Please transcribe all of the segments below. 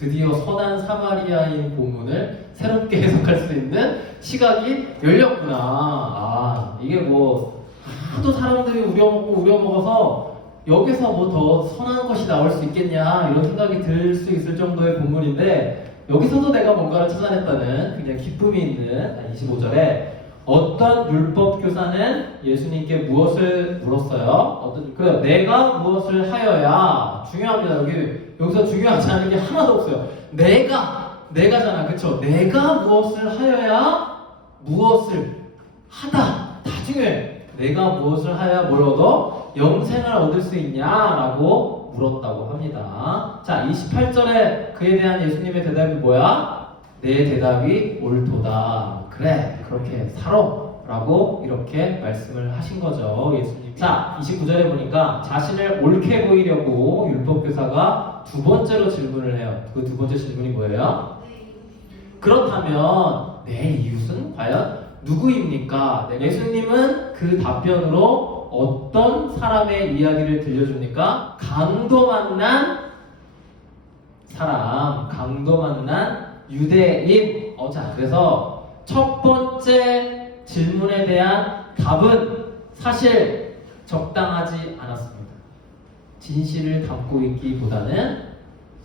드디어 선한 사마리아인 본문을 새롭게 해석할 수 있는 시각이 열렸구나. 아, 이게 뭐 하도 사람들이 우려먹어서 여기서 뭐 더 선한 것이 나올 수 있겠냐 이런 생각이 들 수 있을 정도의 본문인데, 여기서도 내가 뭔가를 찾아냈다는 굉장히 기쁨이 있는 25절에 어떤 율법 교사는 예수님께 무엇을 물었어요? 그래요. 내가 무엇을 하여야, 중요합니다. 여기서 중요하지 않은 게 하나도 없어요. 내가잖아, 그쵸? 내가 무엇을 하여야 무엇을 하다, 다 중요해. 내가 무엇을 하여야 뭘 얻어? 영생을 얻을 수 있냐라고 물었다고 합니다. 자, 28절에 그에 대한 예수님의 대답이 뭐야? 내 대답이 옳도다. 그래, 그렇게 살아 라고 이렇게 말씀을 하신 거죠, 예수님. 자, 29절에 보니까 자신을 옳게 보이려고 율법교사가 두 번째로 질문을 해요. 그 두 번째 질문이 뭐예요? 그렇다면 내 이웃은 과연 누구입니까? 예수님은 그 답변으로 어떤 사람의 이야기를 들려줍니까? 강도 만난 사람, 강도 만난 유대인. 자, 그래서 첫 번째 질문에 대한 답은 사실 적당하지 않았습니다. 진실을 담고 있기보다는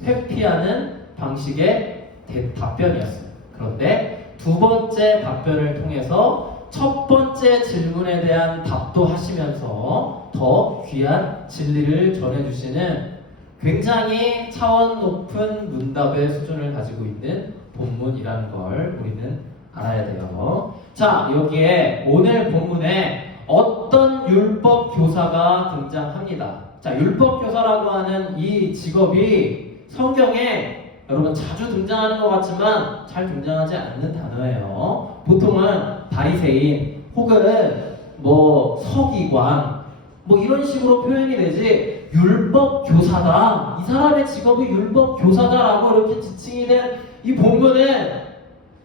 회피하는 방식의 답변이었어요. 그런데 두 번째 답변을 통해서 첫 번째 질문에 대한 답도 하시면서 더 귀한 진리를 전해주시는 굉장히 차원 높은 문답의 수준을 가지고 있는 본문이라는 걸 우리는 알아야 돼요. 자, 여기에 오늘 본문에 어떤 율법 교사가 등장합니다. 자, 율법 교사라고 하는 이 직업이 성경에 여러분 자주 등장하는 것 같지만 잘 등장하지 않는 단어예요. 보통은 바리새인 혹은 뭐 서기관 뭐 이런 식으로 표현이 되지, 율법 교사다, 이 사람의 직업이 율법 교사다라고 이렇게 지칭이 된 이 본문은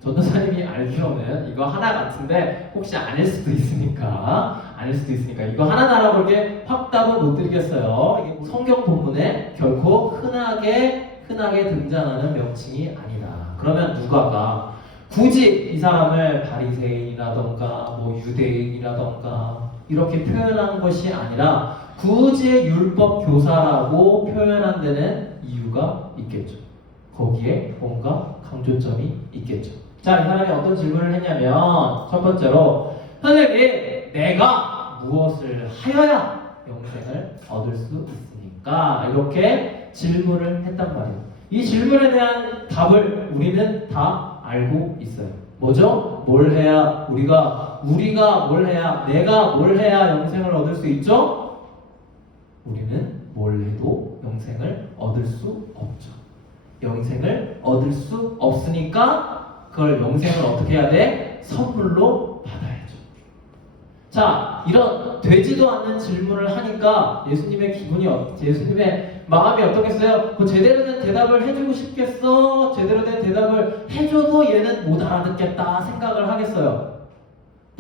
전도사님이 알기로는 이거 하나 같은데 혹시 아닐 수도 있으니까 이거 하나다라고 이렇게 확답은 못 드리겠어요. 이게 성경 본문에 결코 흔하게 등장하는 명칭이 아니다. 그러면 누가가 굳이 이 사람을 바리새인이라던가 뭐 유대인이라던가 이렇게 표현한 것이 아니라 굳이 율법 교사라고 표현한 데는 이유가 있겠죠. 거기에 뭔가 강조점이 있겠죠. 자, 이 사람이 어떤 질문을 했냐면 첫 번째로, 선생님, 내가 무엇을 하여야 영생을 얻을 수 있습니까? 이렇게 질문을 했단 말이에요. 이 질문에 대한 답을 우리는 다 알고 있어요. 뭐죠? 뭘 해야 우리가 뭘 해야, 내가 뭘 해야 영생을 얻을 수 있죠? 우리는 뭘 해도 영생을 얻을 수 없죠. 영생을 얻을 수 없으니까 그걸 영생을 어떻게 해야 돼? 선물로 받아야죠. 자, 이런 되지도 않는 질문을 하니까 예수님의 마음이 어떻겠어요? 뭐 제대로 된 대답을 해주고 싶겠어? 제대로 된 대답을 해줘도 얘는 못 알아듣겠다 생각을 하겠어요?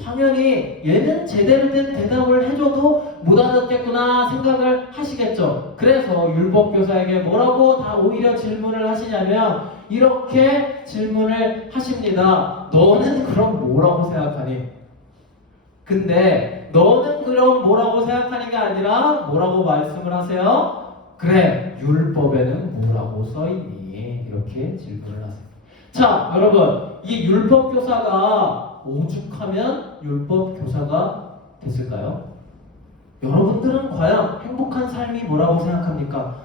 당연히 얘는 제대로 된 대답을 해줘도 못 알아듣겠구나 생각을 하시겠죠. 그래서 율법교사에게 뭐라고 다 오히려 질문을 하시냐면 이렇게 질문을 하십니다. 너는 그럼 뭐라고 생각하니? 근데 너는 그럼 뭐라고 생각하니가 아니라 뭐라고 말씀을 하세요? 그래, 율법에는 뭐라고 써있니? 이렇게 질문을 하세요. 자, 여러분, 이 율법교사가 오죽하면 율법교사가 됐을까요? 여러분들은 과연 행복한 삶이 뭐라고 생각합니까?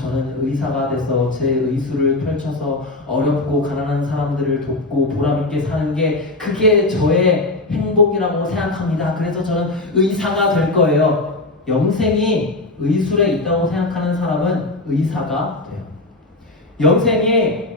저는 의사가 돼서 제 의술을 펼쳐서 어렵고 가난한 사람들을 돕고 보람있게 사는 게 그게 저의 행복이라고 생각합니다. 그래서 저는 의사가 될 거예요. 영생이 의술에 있다고 생각하는 사람은 의사가 돼요. 영생이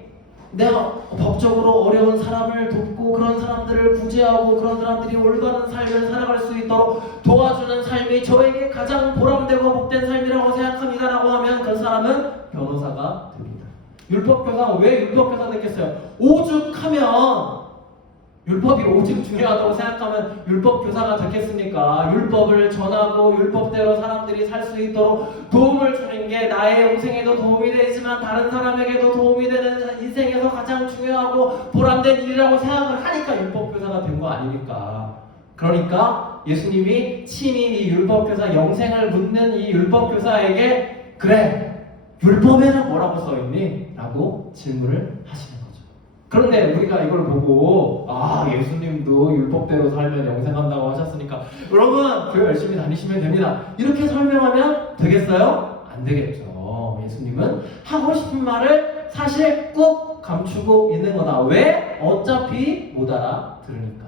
내가 법적으로 어려운 사람을 돕고 그런 사람들을 구제하고 그런 사람들이 올바른 삶을 살아갈 수 있도록 도와주는 삶이 저에게 가장 보람되고 복된 삶이라고 생각합니다라고 하면 그 사람은 변호사가 됩니다. 율법교사가 왜 율법교사 됐겠어요? 오죽하면 율법이 오직 중요하다고 생각하면 율법교사가 됐겠습니까? 율법을 전하고 율법대로 사람들이 살 수 있도록 도움을 주는 게 나의 영생에도 도움이 되지만 다른 사람에게도 도움이 되는 가장 중요하고 보람된 일이라고 생각을 하니까 율법교사가 된 거 아닙니까? 그러니까 예수님이 친히 이 율법교사 영생을 묻는 이 율법교사에게 그래, 율법에는 뭐라고 써있니? 라고 질문을 하시는 거죠. 그런데 우리가 이걸 보고 예수님도 율법대로 살면 영생한다고 하셨으니까 여러분 교회 열심히 다니시면 됩니다, 이렇게 설명하면 되겠어요? 안 되겠죠. 예수님은 하고 싶은 말을 사실 꼭 감추고 있는 거다. 왜? 어차피 못 알아들으니까.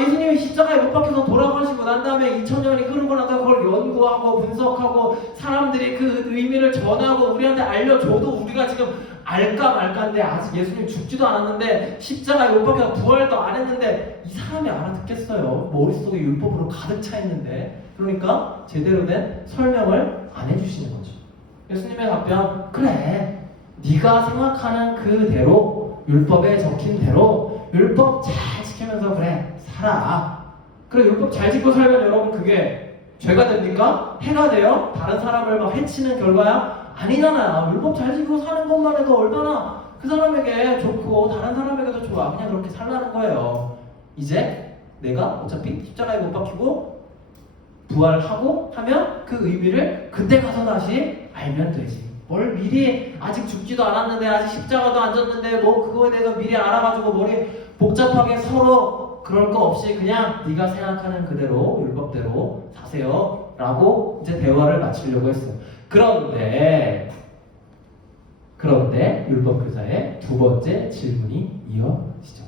예수님이 십자가에 못 박혀서 돌아가시고 난 다음에 2000년이 흐르고 나서 그걸 연구하고 분석하고 사람들이 그 의미를 전하고 우리한테 알려줘도 우리가 지금 알까 말까인데, 아직 예수님 죽지도 않았는데 십자가에 못 박혀서 부활도 안 했는데 이 사람이 알아듣겠어요? 머릿속에 율법으로 가득 차 있는데. 그러니까 제대로 된 설명을 안 해주시는 거죠. 예수님의 답변, 그래, 네가 생각하는 그대로 율법에 적힌 대로 율법 잘 지키면서 그래 살아. 그래, 율법 잘 지키고 살면 여러분 그게 죄가 됩니까? 해가 돼요? 다른 사람을 막 해치는 결과야? 아니잖아요. 율법 잘 지키고 사는 것만 해도 얼마나 그 사람에게 좋고 다른 사람에게도 좋아. 그냥 그렇게 살라는 거예요. 이제 내가 어차피 십자가에 못 박히고 부활하고 하면 그 의미를 그때 가서 다시 알면 되지. 뭘 미리, 아직 죽지도 않았는데 아직 십자가도 안 졌는데 뭐 그거에 대해서 미리 알아가지고 머리 복잡하게 서로 그럴 거 없이 그냥 네가 생각하는 그대로 율법대로 사세요 라고 이제 대화를 마치려고 했어요. 그런데 율법교사의 두 번째 질문이 이어지죠.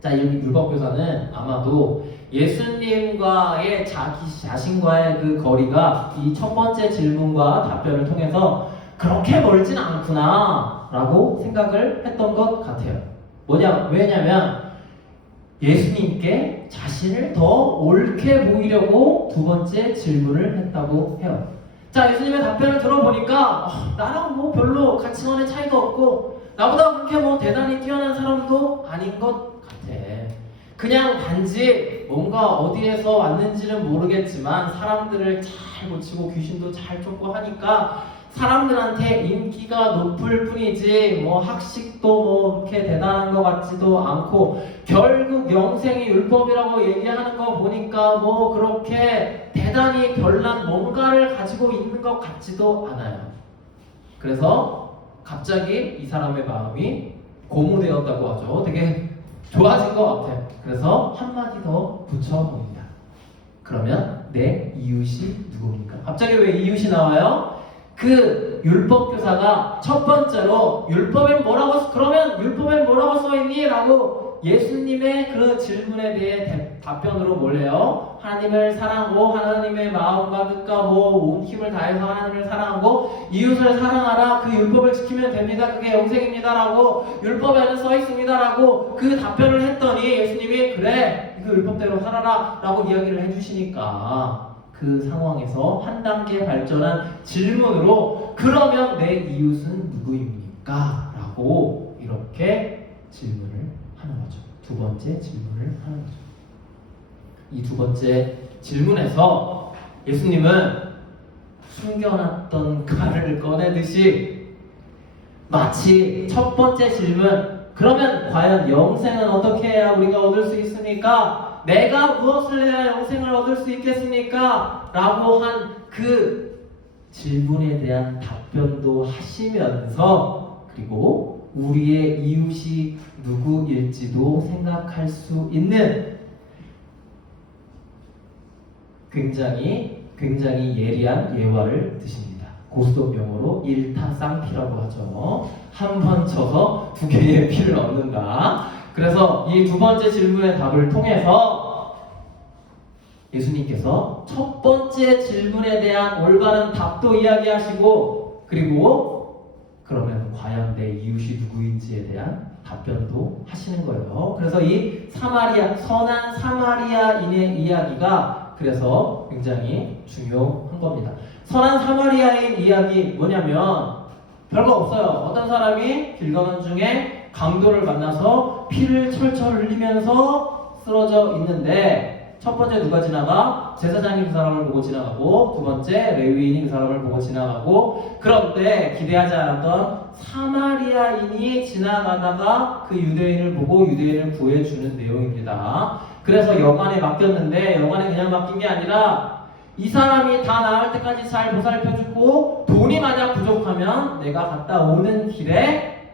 자, 이 율법교사는 아마도 예수님과의 자기 자신과의 그 거리가 이 첫 번째 질문과 답변을 통해서 그렇게 멀진 않구나 라고 생각을 했던 것 같아요. 왜냐면 예수님께 자신을 더 옳게 보이려고 두 번째 질문을 했다고 해요. 자, 예수님의 답변을 들어보니까 나랑 뭐 별로 가치관의 차이도 없고 나보다 그렇게 뭐 대단히 뛰어난 사람도 아닌 것 같아. 그냥 단지 뭔가 어디에서 왔는지는 모르겠지만 사람들을 잘 고치고 귀신도 잘 쫓고 하니까 사람들한테 인기가 높을 뿐이지 뭐 학식도 뭐 그렇게 대단한 것 같지도 않고 결국 영생이 율법이라고 얘기하는 거 보니까 뭐 그렇게 대단히 별난 뭔가를 가지고 있는 것 같지도 않아요. 그래서 갑자기 이 사람의 마음이 고무되었다고 하죠. 되게 좋아진 것 같아요. 그래서 한마디 더 붙여봅니다. 그러면 내 이웃이 누굽니까? 갑자기 왜 이웃이 나와요? 그 율법교사가 첫 번째로 율법엔 뭐라고 써있니? 라고 예수님의 그 질문에 대해 답변으로 뭘래요? 하나님을 사랑하고 하나님의 마음과 뜻과 온 힘을 다해서 하나님을 사랑하고 이웃을 사랑하라, 그 율법을 지키면 됩니다, 그게 영생입니다 라고 율법에는 써있습니다 라고 그 답변을 했더니 예수님이 그래, 그 율법대로 살아라 라고 이야기를 해주시니까 그 상황에서 한 단계 발전한 질문으로 그러면 내 이웃은 누구입니까? 라고 이렇게 질문을 하는 거죠. 두 번째 질문을 하는 거죠. 이 두 번째 질문에서 예수님은 숨겨놨던 칼을 꺼내듯이 마치 첫 번째 질문, 그러면 과연 영생은 어떻게 해야 우리가 얻을 수 있습니까? 내가 무엇을 해야 영생을 얻을 수 있겠습니까? 라고 한 그 질문에 대한 답변도 하시면서 그리고 우리의 이웃이 누구일지도 생각할 수 있는 굉장히 예리한 예화를 드십니다. 고스톱 용어로 일타쌍피라고 하죠. 한 번 쳐서 두 개의 피를 얻는다. 그래서 이 두 번째 질문의 답을 통해서 예수님께서 첫 번째 질문에 대한 올바른 답도 이야기하시고 그리고 그러면 과연 내 이웃이 누구인지에 대한 답변도 하시는 거예요. 그래서 이 선한 사마리아인의 이야기가 그래서 굉장히 중요한 겁니다. 선한 사마리아인 이야기 뭐냐면 별거 없어요. 어떤 사람이 길 가는 중에 강도를 만나서 피를 철철 흘리면서 쓰러져 있는데 첫 번째 누가 지나가? 제사장이 그 사람을 보고 지나가고, 두 번째 레위인이 그 사람을 보고 지나가고, 그런데 기대하지 않았던 사마리아인이 지나가다가 그 유대인을 보고 유대인을 구해주는 내용입니다. 그래서 여관에 맡겼는데 여관에 그냥 맡긴 게 아니라 이 사람이 다 나을 때까지 잘 보살펴주고, 돈이 만약 부족하면 내가 갔다 오는 길에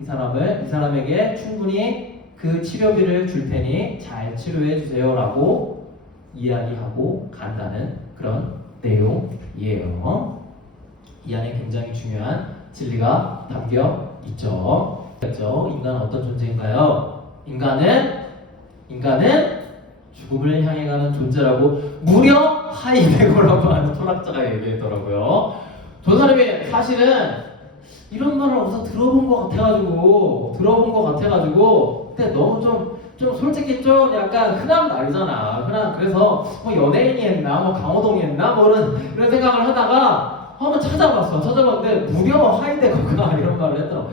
이 사람에게 충분히 그 치료비를 줄 테니 잘 치료해 주세요라고 이야기하고 간다는 그런 내용이에요. 이 안에 굉장히 중요한 진리가 담겨 있죠. 인간은 어떤 존재인가요? 인간은 죽음을 향해 가는 존재라고 무려 하이데거라고 하는 철학자가 얘기했더라고요. 저 사람이 사실은 이런 말을 어디서 들어본 것 같아가지고 근데 너무 좀 솔직히 좀 약간 흔한 말이잖아. 그래서 뭐 연예인이 했나 뭐 강호동이 했나 뭐 이런 생각을 하다가 한번 찾아봤는데 무려 하이데거가 이런 말을 했더라고.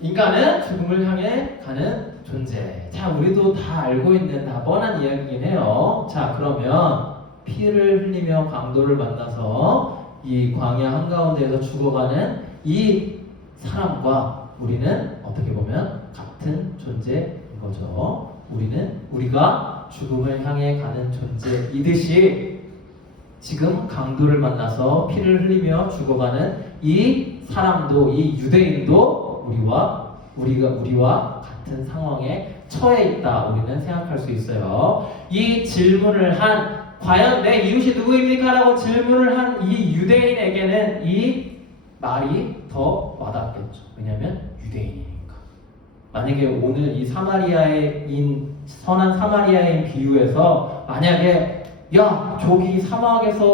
인간은 죽음을 향해 가는 존재. 자, 우리도 다 알고 있는 다 뻔한 이야기긴 해요. 자, 그러면 피를 흘리며 강도를 만나서 이 광야 한가운데에서 죽어가는 이 사람과 우리는 어떻게 보면 같은 존재인 거죠. 우리가 죽음을 향해 가는 존재이듯이 지금 강도를 만나서 피를 흘리며 죽어가는 이 사람도, 이 유대인도 우리와 같은 상황에 처해 있다. 우리는 생각할 수 있어요. 이 질문을 한 과연 내 이웃이 누구입니까? 라고 질문을 한 이 유대인에게는 이 말이 더 와닿겠죠. 왜냐하면 유대인이니까. 만약에 오늘 이 선한 사마리아인 비유에서 만약에 야, 저기 사막에서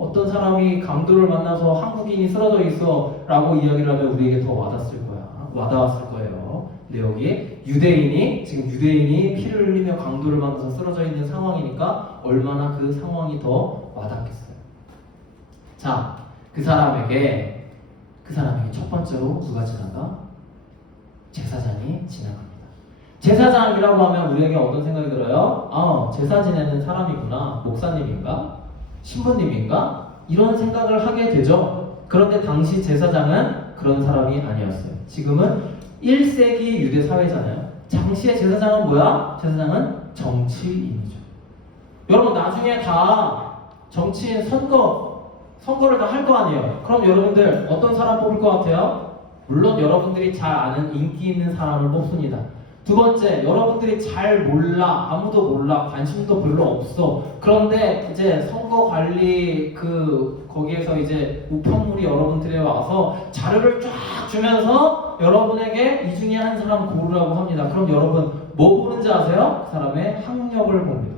어떤 사람이 강도를 만나서 한국인이 쓰러져 있어 라고 이야기를 하면 우리에게 더 와닿았을 거예요. 근데 여기 유대인이 피를 흘리며 강도를 만나서 쓰러져 있는 상황이니까 얼마나 그 상황이 더 와닿겠어요. 자, 그 사람에게 첫 번째로 누가 지나가? 제사장이 지나갑니다. 제사장이라고 하면 우리에게 어떤 생각이 들어요? 제사 지내는 사람이구나. 목사님인가? 신부님인가? 이런 생각을 하게 되죠. 그런데 당시 제사장은 그런 사람이 아니었어요. 지금은 1세기 유대 사회잖아요. 당시의 제사장은 뭐야? 제사장은 정치인이죠. 여러분 나중에 다 정치인 선거를 다 할 거 아니에요. 그럼 여러분들 어떤 사람 뽑을 것 같아요? 물론 여러분들이 잘 아는 인기 있는 사람을 뽑습니다. 두 번째, 여러분들이 잘 몰라, 아무도 몰라, 관심도 별로 없어. 그런데 이제 선거 관리 거기에서 이제 우편물이 여러분들에 와서 자료를 쫙 주면서 여러분에게 이 중에 한 사람 고르라고 합니다. 그럼 여러분 뭐 보는지 아세요? 그 사람의 학력을 봅니다.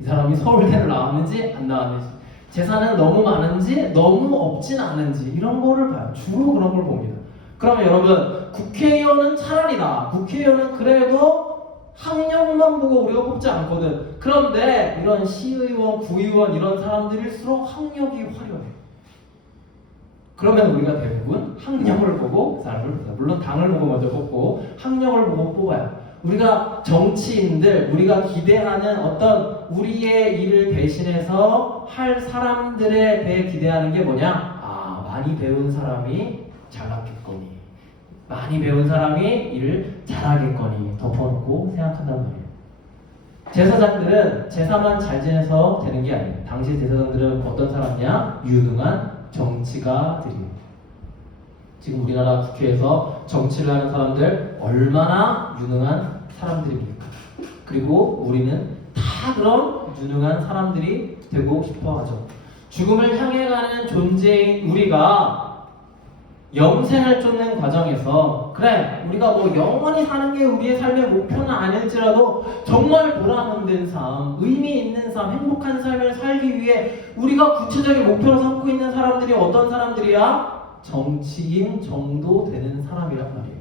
이 사람이 서울대를 나왔는지 안 나왔는지, 재산은 너무 많은지 너무 없진 않은지 이런 거를 봐요. 주로 그런 걸 봅니다. 그러면 여러분 국회의원은 차라리다. 국회의원은 그래도 학력만 보고 우리가 뽑지 않거든. 그런데 이런 시의원, 구의원 이런 사람들일수록 학력이 화려해. 그러면 우리가 대부분 학력을 보고 그 사람을 뽑아요. 물론 당을 보고 먼저 뽑고 학력을 보고 뽑아요. 우리가 정치인들, 우리가 기대하는 어떤 우리의 일을 대신해서 할 사람들에 대해 기대하는 게 뭐냐? 많이 배운 사람이 잘났겠거니, 많이 배운 사람이 일을 잘하겠거니 덮어놓고 생각한단 말이에요. 제사장들은 제사만 잘 지내서 되는 게 아니에요. 당시 제사장들은 어떤 사람이냐? 유능한 정치가들이에요. 지금 우리나라 국회에서 정치를 하는 사람들 얼마나 유능한 사람들입니까? 그리고 우리는 다 그런 유능한 사람들이 되고 싶어 하죠. 죽음을 향해 가는 존재인 우리가 영생을 쫓는 과정에서 우리가 뭐 영원히 사는 게 우리의 삶의 목표는 아닐지라도 정말 보람된 삶, 의미 있는 삶, 행복한 삶을 살기 위해 우리가 구체적인 목표로 삼고 있는 사람들이 어떤 사람들이야? 정치인 정도 되는 사람이란 말이에요.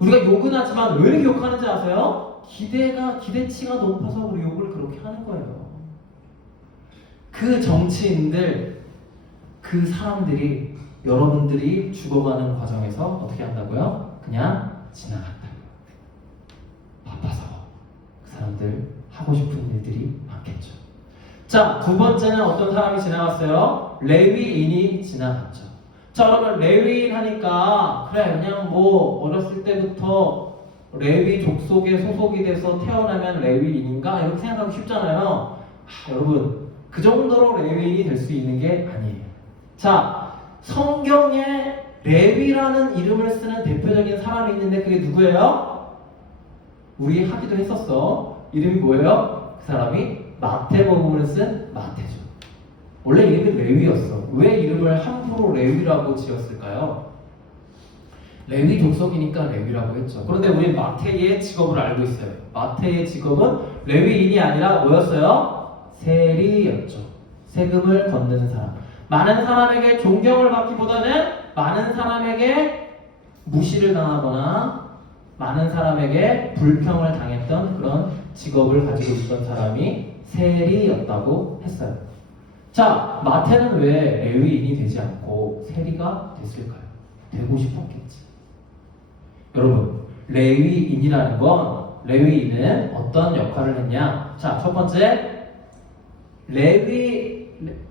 우리가 욕은 하지만 왜 이렇게 욕하는지 아세요? 기대치가 높아서 우리 욕을 그렇게 하는 거예요. 그 정치인들, 그 사람들이 여러분들이 죽어가는 과정에서 어떻게 한다고요? 그냥 지나간다. 바빠서 그 사람들 하고 싶은 일들이 많겠죠. 자, 두 번째는 어떤 사람이 지나갔어요? 레위인이 지나갔죠. 자, 그러면 레위인 하니까 그래 그냥 뭐 어렸을 때부터 레위 족속에 소속이 돼서 태어나면 레위인인가? 이렇게 생각하기 쉽잖아요. 여러분 그 정도로 레위인이 될 수 있는 게 아니에요. 자, 성경에 레위라는 이름을 쓰는 대표적인 사람이 있는데 그게 누구예요? 우리 하기도 했었어. 이름이 뭐예요? 그 사람이 마태복음을 쓴 마태죠. 원래 이름이 레위였어. 왜 이름을 함부로 레위라고 지었을까요? 레위 족속이니까 레위라고 했죠. 그런데 우리 마태의 직업을 알고 있어요. 마태의 직업은 레위인이 아니라 뭐였어요? 세리였죠. 세금을 걷는 사람. 많은 사람에게 존경을 받기보다는 많은 사람에게 무시를 당하거나 많은 사람에게 불평을 당했던 그런 직업을 가지고 있던 사람이 세리였다고 했어요. 자, 마태는 왜 레위인이 되지 않고 세리가 됐을까요? 되고 싶었겠지. 여러분, 레위인이라는 건 레위인은 어떤 역할을 했냐? 자, 첫 번째, 레위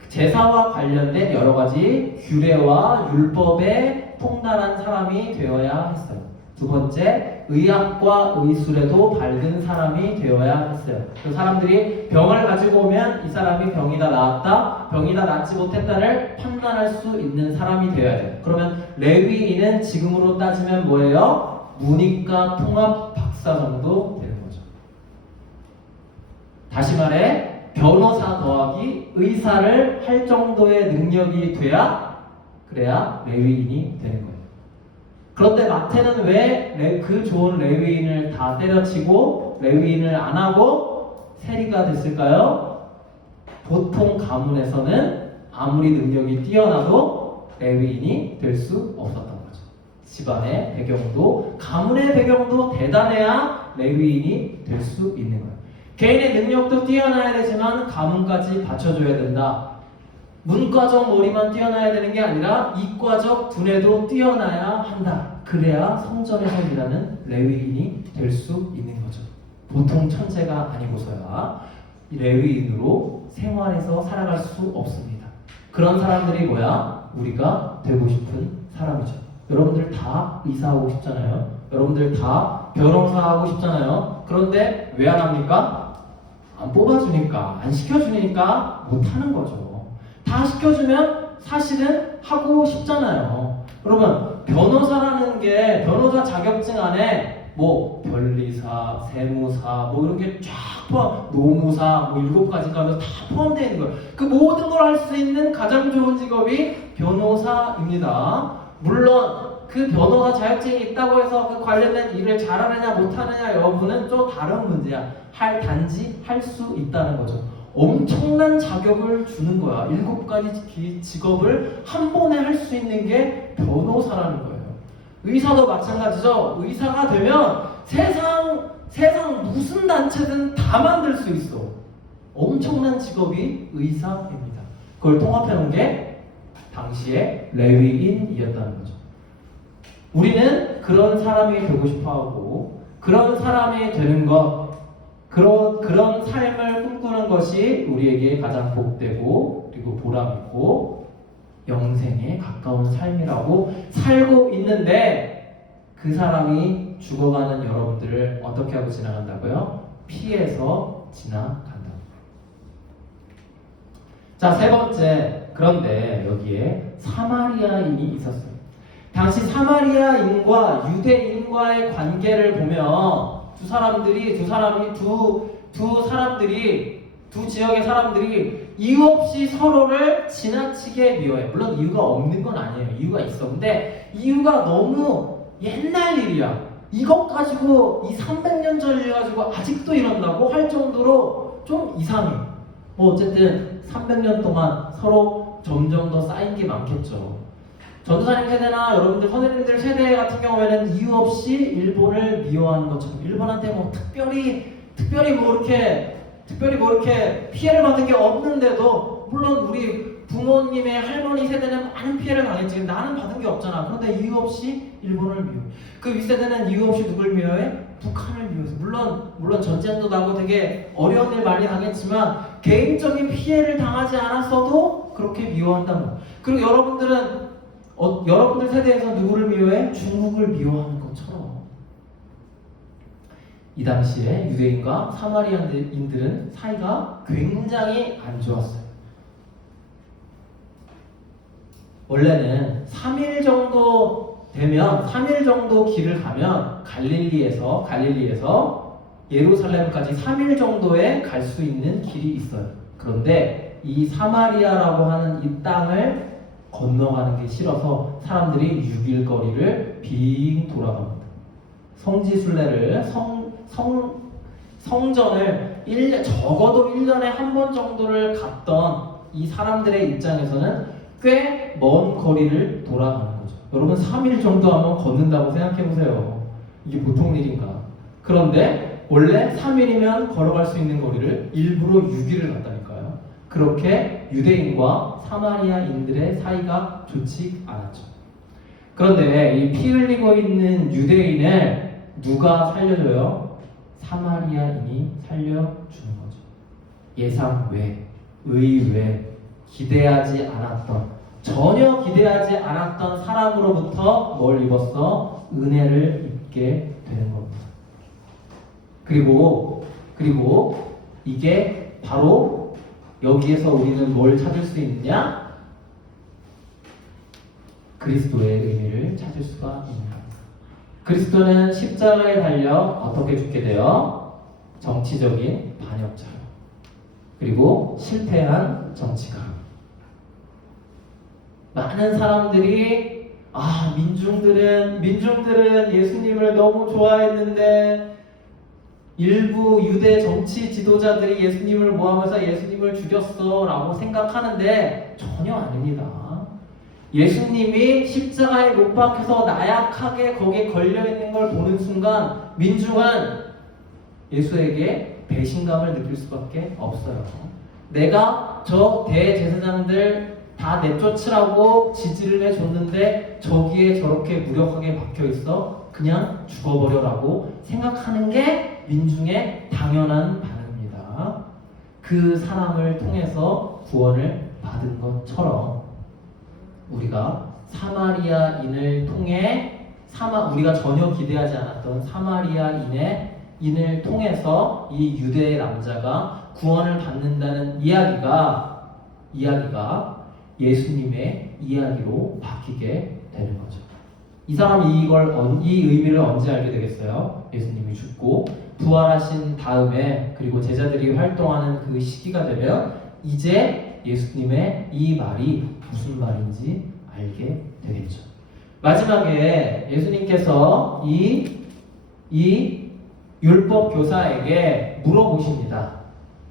제사와 관련된 여러 가지 규례와 율법에 통달한 사람이 되어야 했어요. 두 번째, 의학과 의술에도 밝은 사람이 되어야 했어요. 그 사람들이 병을 가지고 오면 이 사람이 병이 다 나았다, 병이 다 낫지 못했다를 판단할 수 있는 사람이 되어야 돼요. 그러면 레위인은 지금으로 따지면 뭐예요? 문이과 통합 박사 정도 되는 거죠. 다시 말해 변호사 더하기 의사를 할 정도의 능력이 그래야 레위인이 되는 거예요. 그런데 마태는 왜 그 좋은 레위인을 다 때려치고 레위인을 안 하고 세리가 됐을까요? 보통 가문에서는 아무리 능력이 뛰어나도 레위인이 될 수 없었던 거죠. 집안의 배경도 가문의 배경도 대단해야 레위인이 될 수 있는 거예요. 개인의 능력도 뛰어나야 되지만 가문까지 받쳐줘야 된다. 문과적 머리만 뛰어나야 되는 게 아니라 이과적 두뇌도 뛰어나야 한다. 그래야 성전의 성이라는 레위인이 될 수 있는 거죠. 보통 천재가 아니고서야 레위인으로 생활에서 살아갈 수 없습니다. 그런 사람들이 뭐야? 우리가 되고 싶은 사람이죠. 여러분들 다 의사하고 싶잖아요. 여러분들 다 변호사하고 싶잖아요. 그런데 왜 안 합니까? 안 뽑아주니까, 안 시켜주니까 못하는 거죠. 다 시켜주면 사실은 하고 싶잖아요. 여러분, 변호사라는 게 변호사 자격증 안에 뭐 변리사, 세무사 뭐 이런 게 쫙 포함, 노무사 뭐 7가지가 하면서 다 포함되어 있는 거예요. 그 모든 걸 할 수 있는 가장 좋은 직업이 변호사입니다. 물론 그 변호사 자격증이 있다고 해서 그 관련된 일을 잘하느냐 못하느냐 여부는 또 다른 문제야. 단지 할 수 있다는 거죠. 엄청난 자격을 주는 거야. 7가지 직업을 한 번에 할 수 있는 게 변호사라는 거예요. 의사도 마찬가지죠. 의사가 되면 세상 무슨 단체든 다 만들 수 있어. 엄청난 직업이 의사입니다. 그걸 통합해 놓은 게 당시에 레위인이었다는 거죠. 우리는 그런 사람이 되고 싶어 하고 그런 사람이 되는 것, 그런 삶을 꿈꾸는 것이 우리에게 가장 복되고 그리고 보람있고 영생에 가까운 삶이라고 살고 있는데 그 사람이 죽어가는 여러분들을 어떻게 하고 지나간다고요? 피해서 지나간다. 자, 세 번째, 그런데 여기에 사마리아인이 있었어요. 당시 사마리아인과 유대인과의 관계를 보면 두 지역의 사람들이 이유 없이 서로를 지나치게 미워해. 물론 이유가 없는 건 아니에요. 이유가 있어. 근데 이유가 너무 옛날 일이야. 이것 가지고 이 300년 전 일 가지고 아직도 이런다고 할 정도로 좀 이상해. 뭐 어쨌든 300년 동안 서로 점점 더 쌓인 게 많겠죠. 전도사님 세대나 여러분들 선생님들 세대 같은 경우에는 이유 없이 일본을 미워하는 것처럼 일본한테 뭐 특별히 뭐 이렇게 피해를 받은 게 없는데도 물론 우리 부모님의 할머니 세대는 많은 피해를 당했지. 나는 받은 게 없잖아. 그런데 이유 없이 일본을 미워해. 그 윗세대는 이유 없이 누굴 미워해? 북한을 위해서 물론 전쟁도 나고 되게 어려운 일 많이 당했지만 개인적인 피해를 당하지 않았어도 그렇게 미워한다는 거. 그리고 여러분들 세대에서 누구를 미워해? 중국을 미워하는 것처럼. 이 당시에 유대인과 사마리아인들은 사이가 굉장히 안 좋았어요. 원래는 3일 정도 길을 가면 갈릴리에서 예루살렘까지 3일 정도에 갈 수 있는 길이 있어요. 그런데 이 사마리아라고 하는 이 땅을 건너가는 게 싫어서 사람들이 6일 거리를 빙 돌아갑니다. 성지순례를 성전을 적어도 1년에 한 번 정도를 갔던 이 사람들의 입장에서는 꽤 먼 거리를 돌아가는 거죠. 여러분 3일 정도 하면 걷는다고 생각해보세요. 이게 보통 일인가? 그런데 원래 3일이면 걸어갈 수 있는 거리를 일부러 6일을 갔다니까요. 그렇게 유대인과 사마리아인들의 사이가 좋지 않았죠. 그런데 이 피 흘리고 있는 유대인을 누가 살려줘요? 사마리아인이 살려주는 거죠. 예상 외, 의외, 전혀 기대하지 않았던 사람으로부터 뭘 입었어? 은혜를 입게 되는 겁니다. 그리고 이게 바로 여기에서 우리는 뭘 찾을 수 있느냐? 그리스도의 의미를 찾을 수가 있는 겁니다. 그리스도는 십자가에 달려 어떻게 죽게 돼요? 정치적인 반역자로. 그리고 실패한 정치가. 많은 사람들이 민중들은 예수님을 너무 좋아했는데 일부 유대 정치 지도자들이 예수님을 모함해서 예수님을 죽였어 라고 생각하는데 전혀 아닙니다. 예수님이 십자가에 못 박혀서 나약하게 거기에 걸려있는 걸 보는 순간 민중은 예수에게 배신감을 느낄 수밖에 없어요. 내가 저 대제사장들 다 내쫓으라고 지지를 해줬는데 저기에 저렇게 무력하게 박혀있어 그냥 죽어버려라고 생각하는 게 민중의 당연한 반응입니다. 그 사람을 통해서 구원을 받은 것처럼 우리가 사마리아인을 통해 우리가 전혀 기대하지 않았던 사마리아인을 통해서 이 유대 남자가 구원을 받는다는 이야기가 예수님의 이야기로 바뀌게 되는 거죠. 이 사람이 이 의미를 언제 알게 되겠어요? 예수님이 죽고 부활하신 다음에 그리고 제자들이 활동하는 그 시기가 되면 이제 예수님의 이 말이 무슨 말인지 알게 되겠죠. 마지막에 예수님께서 이 율법 교사에게 물어보십니다.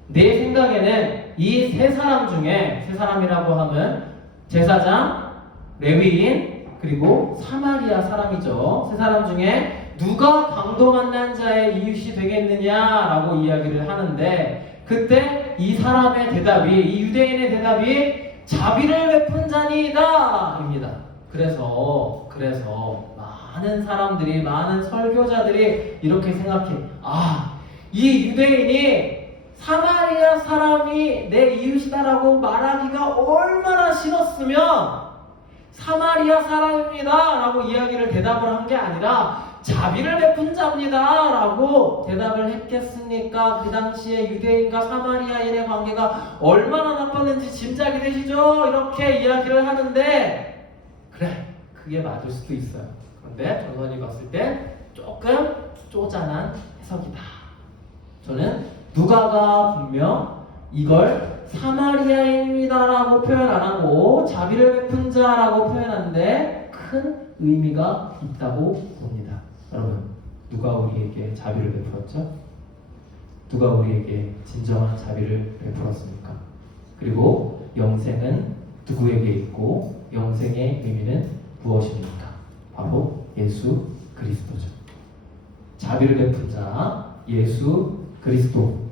내 생각에는 이 세 사람이라고 하면 제사장, 레위인, 그리고 사마리아 사람이죠. 세 사람 중에 누가 강도 만난 자의 이웃이 되겠느냐라고 이야기를 하는데 그때 이 유대인의 대답이 자비를 베푼 자니이다 입니다. 그래서 많은 설교자들이 이렇게 생각해. 이 유대인이 사마리아 사람이 내 이웃이다라고 말하기가 얼마나 싫었으면 사마리아 사람입니다 라고 대답을 한 게 아니라 자비를 베푼 자입니다 라고 대답을 했겠습니까? 그 당시에 유대인과 사마리아인의 관계가 얼마나 나빴는지 짐작이 되시죠? 이렇게 이야기를 하는데 그게 맞을 수도 있어요. 그런데 전선이 봤을 때 조금 쪼잔한 해석이다. 저는 누가가 분명 이걸 사마리아인이다라고 표현 안 하고 자비를 베푼 자라고 표현하는데 큰 의미가 있다고 봅니다. 여러분, 누가 우리에게 자비를 베풀었죠? 누가 우리에게 진정한 자비를 베풀었습니까? 그리고 영생은 누구에게 있고 영생의 의미는 무엇입니까? 바로 예수 그리스도죠. 자비를 베푼 자 예수 그리스도,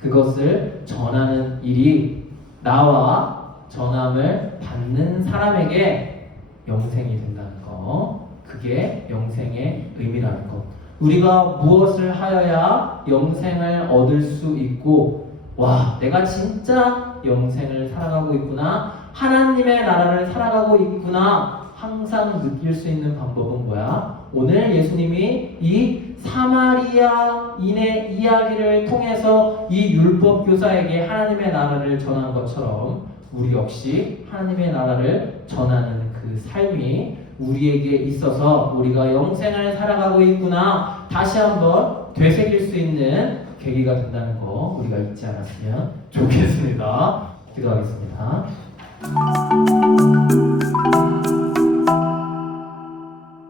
그것을 전하는 일이 나와 전함을 받는 사람에게 영생이 된다는 것, 그게 영생의 의미라는 것. 우리가 무엇을 하여야 영생을 얻을 수 있고, 와, 내가 진짜 영생을 살아가고 있구나, 하나님의 나라를 살아가고 있구나 항상 느낄 수 있는 방법은 뭐야? 오늘 예수님이 이 사마리아인의 이야기를 통해서 이 율법 교사에게 하나님의 나라를 전한 것처럼 우리 역시 하나님의 나라를 전하는 그 삶이 우리에게 있어서 우리가 영생을 살아가고 있구나 다시 한번 되새길 수 있는 계기가 된다는 거 우리가 잊지 않았으면 좋겠습니다. 기도하겠습니다.